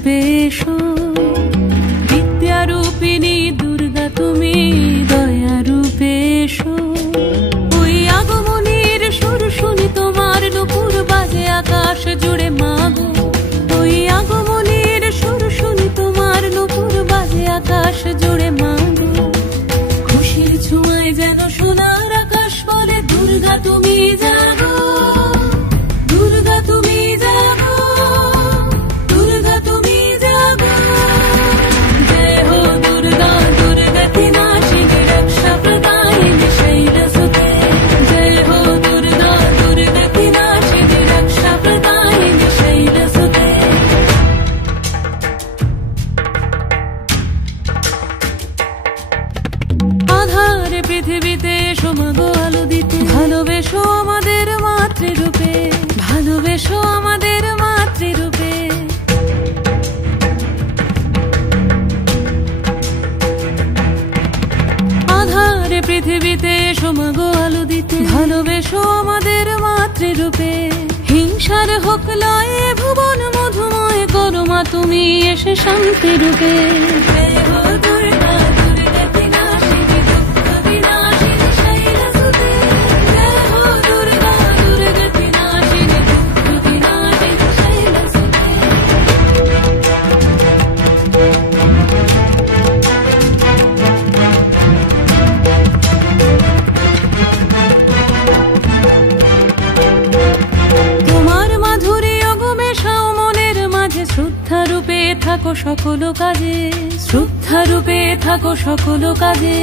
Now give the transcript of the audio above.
রূপে এসো, বিদ্যারূপিণী দুর্গা তুমি দয়া রূপে এসো। ওই আগমনীর সুর শুনি তোমার নুপুর বাজে আকাশ জুড়ে মাগো। ওই আগমনীর সুর শুনি তোমার নুপুর বাজে আকাশ জুড়ে মাগো। খুশির ছোঁয়ায় যেন সোনার আকাশ বলে দুর্গা তুমি জাগো, দুর্গা তুমি জাগো, দুর্গা তুমি জাগো। জয় হো দুর্গা দুর্গতি নাশিনী রক্ষা প্রদায়িনী শৈলসুতে। জয় হো দুর্গা দুর্গতি নাশিনী রক্ষা প্রদায়িনী শৈলসুতে। আধারে পৃথিবীতে এসো মাগো আলো দিতে, ভালোবেসো আমাদের মাতৃরূপে, ভালোবেসো আমাদের মাতৃরূপে। আধারে পৃথিবীতে এসো মাগো আলো দিতে, ভালোবেসো আমাদের মাতৃরূপে। হিংসার হোক লয়ে ভুবন মধুময় করো মা তুমি এসে শান্তি রূপে। জয় হো দুর্গা দুর্গতি নাশিনী দুঃখ বিনাশিনী শৈলসুতে। জয় হো দুর্গা দুর্গতি নাশিনী দুঃখ বিনাশিনী শৈলসুতে। তোমার মাধুরী অগমেশাও মনের মাঝে, শ্রদ্ধা রূপে থাকো সকল কাজে, শ্রদ্ধা রূপে থাকো সকল কাজে।